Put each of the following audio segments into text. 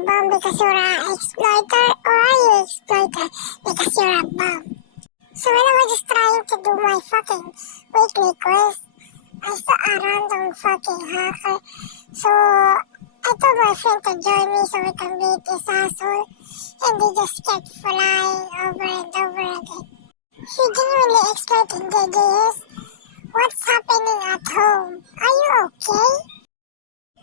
a bum because you're an exploiter, or are you exploiter because you're a bum? So when I was just trying to do my fucking weekly quest, I saw a random fucking hacker. So I told my friend to join me so we can beat this asshole, and they just kept flying over and over again. He genuinely exploiting JJS. What's happening at home? Are you okay?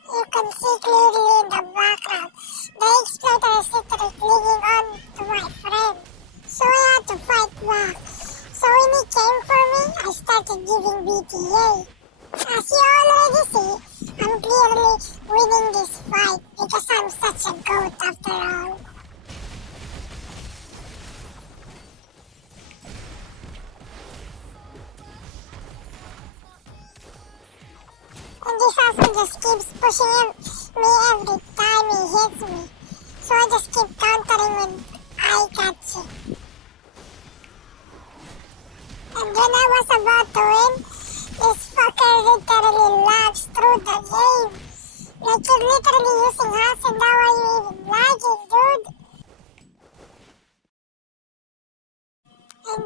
You can see clearly in the background. The exploiter is literally clinging on to my friend. So I had to fight back. So when he came for me, I started giving BTA. As you already see, I'm clearly winning this fight because I'm such a goat after all. And this asshole just keeps pushing me every time he hits me. So I just keep countering with eye catching. And when I was about to win, this fucker literally lags through the game. Like you're literally using hacks and how are you even lagging, dude? And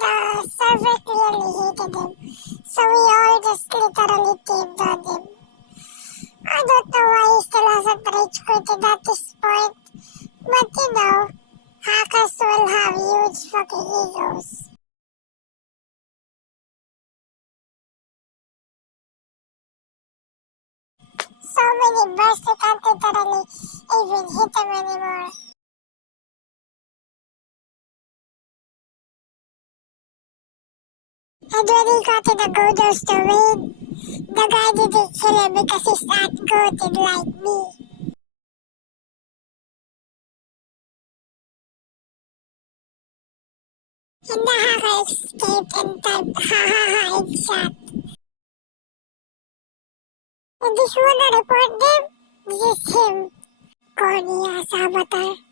the server clearly hated him. So we all just literally teamed on him. I don't know why he still hasn't rage quitted at this point. But you know, hackers will have huge fucking egos. So many bursts you can't literally even hit him anymore. And when he got to the Godos to win, the guy didn't kill him because he's not goated like me. And the hacker escaped and typed ha ha ha in chat. And if you wanna report them, this is him. Corny ass avatar.